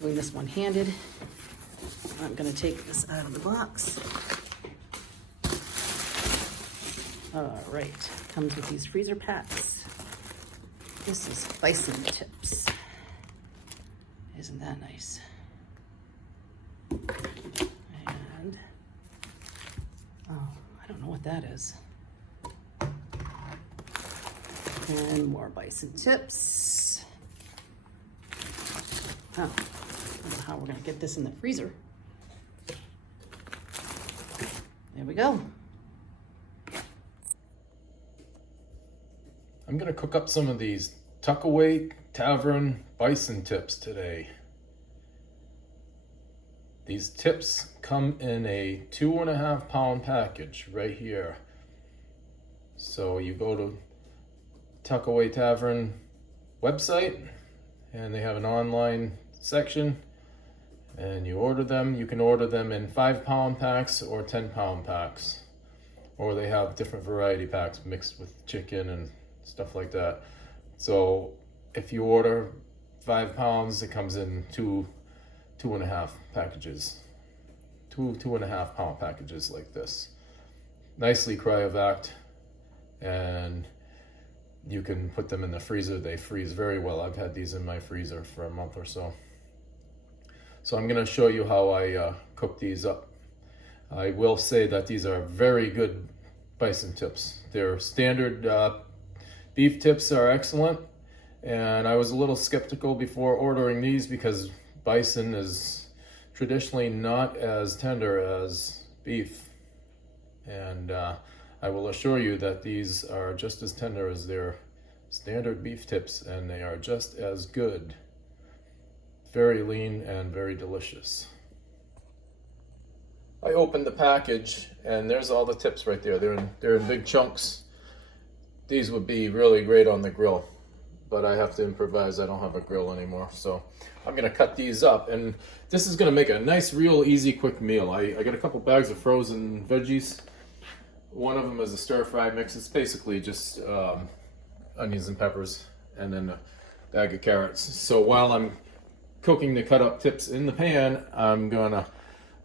Doing this one-handed. I'm gonna take this out of the box. All right, comes with these freezer packs. This is Bison tips. Isn't that nice? And, oh, I don't know what that is. And more Bison tips. Oh, I don't know how we're gonna get this in the freezer. There we go. I'm gonna cook up some of these Tuckaway Tavern Bison tips today. These tips come in a 2.5 pound package right here. So you go to Tuckaway Tavern website and they have an online section and you order them. You can order them in 5 pound packs or 10 pound packs, or they have different variety packs mixed with chicken and stuff like that. So if you order 5 pounds, it comes in 2.5 packages, 2.5 pound packages like this, nicely cryovac, and you can put them in the freezer. They freeze very well. I've had these in my freezer for a month or so. So I'm going to show you how I cook these up. I will say that these are very good bison tips. Their standard beef tips are excellent, and I was a little skeptical before ordering these because bison is traditionally not as tender as beef, and I will assure you that these are just as tender as their standard beef tips, and they are just as good. Very lean and very delicious. I opened the package and there's all the tips right there. They're in big chunks. These would be really great on the grill, but I have to improvise. I don't have a grill anymore, so I'm gonna cut these up, and this is gonna make a nice, real easy, quick meal. I got a couple bags of frozen veggies. One of them is a stir-fry mix. It's basically just onions and peppers and then a bag of carrots. So while I'm cooking the cut up tips in the pan, I'm gonna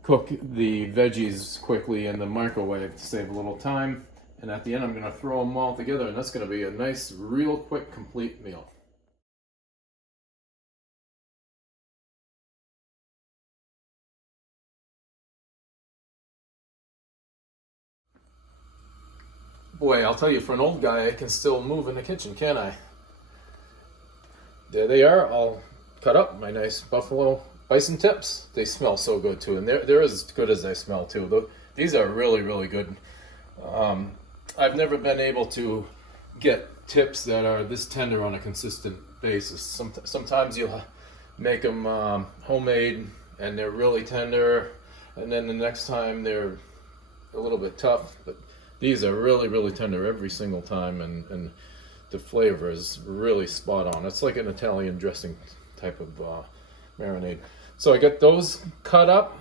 cook the veggies quickly in the microwave to save a little time. And at the end, I'm gonna throw them all together, and that's gonna be a nice, real quick, complete meal. Boy, I'll tell you, for an old guy, I can still move in the kitchen, can't I? There they are, all cut up, my nice buffalo bison tips. They smell so good too, and they're as good as they smell too. These are really, really good. I've never been able to get tips that are this tender on a consistent basis. Sometimes you'll make them homemade and they're really tender, and then the next time they're a little bit tough, but these are really, really tender every single time, and the flavor is really spot on. It's like an Italian dressing type of marinade. So I got those cut up.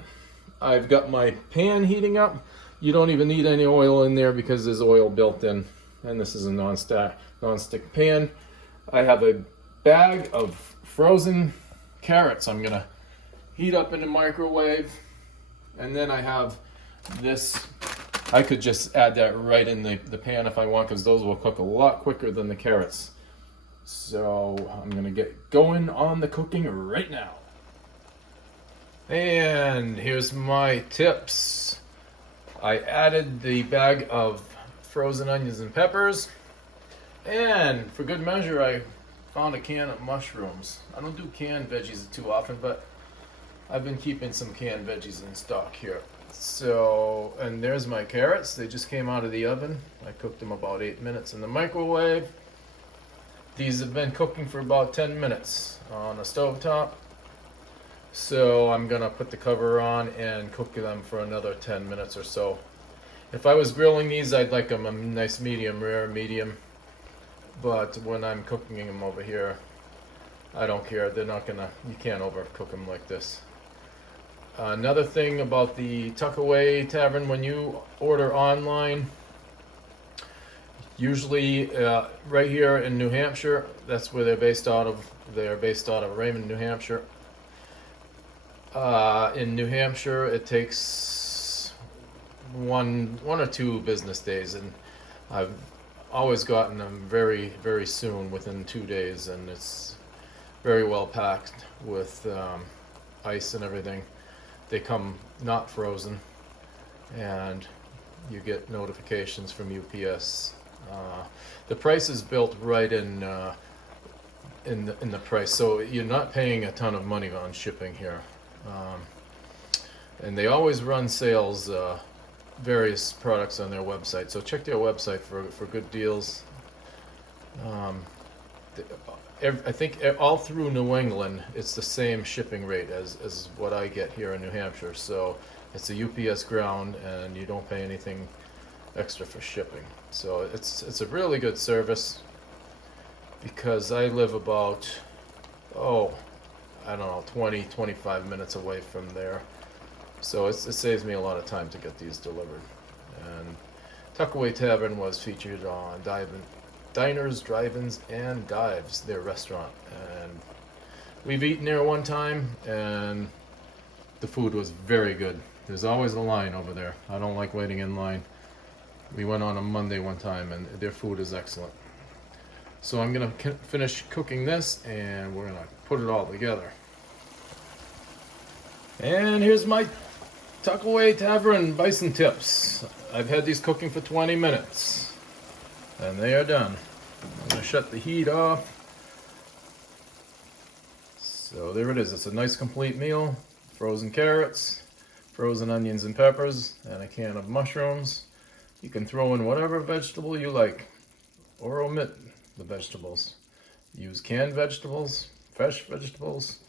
I've got my pan heating up. You don't even need any oil in there because there's oil built in, and this is a non-stick pan. I have a bag of frozen carrots I'm gonna heat up in the microwave, and then I have this. I could just add that right in the pan if I want, because those will cook a lot quicker than the carrots. So I'm gonna get going on the cooking right now. And here's my tips. I added the bag of frozen onions and peppers, and for good measure I found a can of mushrooms. I don't do canned veggies too often, but I've been keeping some canned veggies in stock here. So, and there's my carrots. They just came out of the oven. I cooked them about 8 minutes in the microwave. These have been cooking for about 10 minutes on a stovetop. So I'm gonna put the cover on and cook them for another 10 minutes or so. If I was grilling these, I'd like them a nice medium rare, medium. But when I'm cooking them over here, I don't care. They're not gonna, you can't overcook them like this. Another thing about the Tuckaway Tavern, when you order online, usually right here in New Hampshire, that's where they're based out of. They're based out of Raymond, New Hampshire. In New Hampshire, it takes one or two business days, and I've always gotten them very, very soon, within 2 days, and it's very well packed with ice and everything. They come not frozen, and you get notifications from UPS. The price is built right in the price, so you're not paying a ton of money on shipping here. And they always run sales, various products on their website, so check their website for good deals. I think all through New England, it's the same shipping rate as what I get here in New Hampshire. So it's a UPS ground, and you don't pay anything extra for shipping. So it's a really good service, because I live about, I don't know, 20-25 minutes away from there. So it saves me a lot of time to get these delivered. And Tuckaway Tavern was featured on Diners, Drive-Ins, and Dives, their restaurant. And we've eaten there one time, and the food was very good. There's always a line over there. I don't like waiting in line. We went on a Monday one time, and their food is excellent. So I'm gonna finish cooking this, and we're gonna put it all together. And here's my Tuckaway Tavern Bison tips. I've had these cooking for 20 minutes, and they are done. I'm gonna shut the heat off. So there it is. It's a nice complete meal. Frozen carrots, frozen onions and peppers, and a can of mushrooms. You can throw in whatever vegetable you like, or omit the vegetables. Use canned vegetables, fresh vegetables.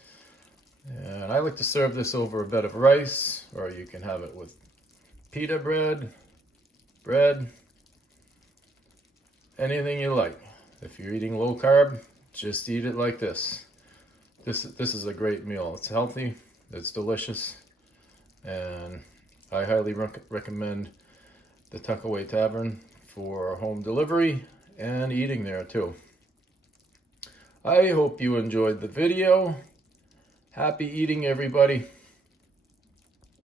And I like to serve this over a bed of rice, or you can have it with pita bread, anything you like. If you're eating low carb, just eat it like this. This is a great meal. It's healthy, it's delicious, and I highly recommend the Tuckaway Tavern for home delivery and eating there too. I hope you enjoyed the video. Happy eating, everybody.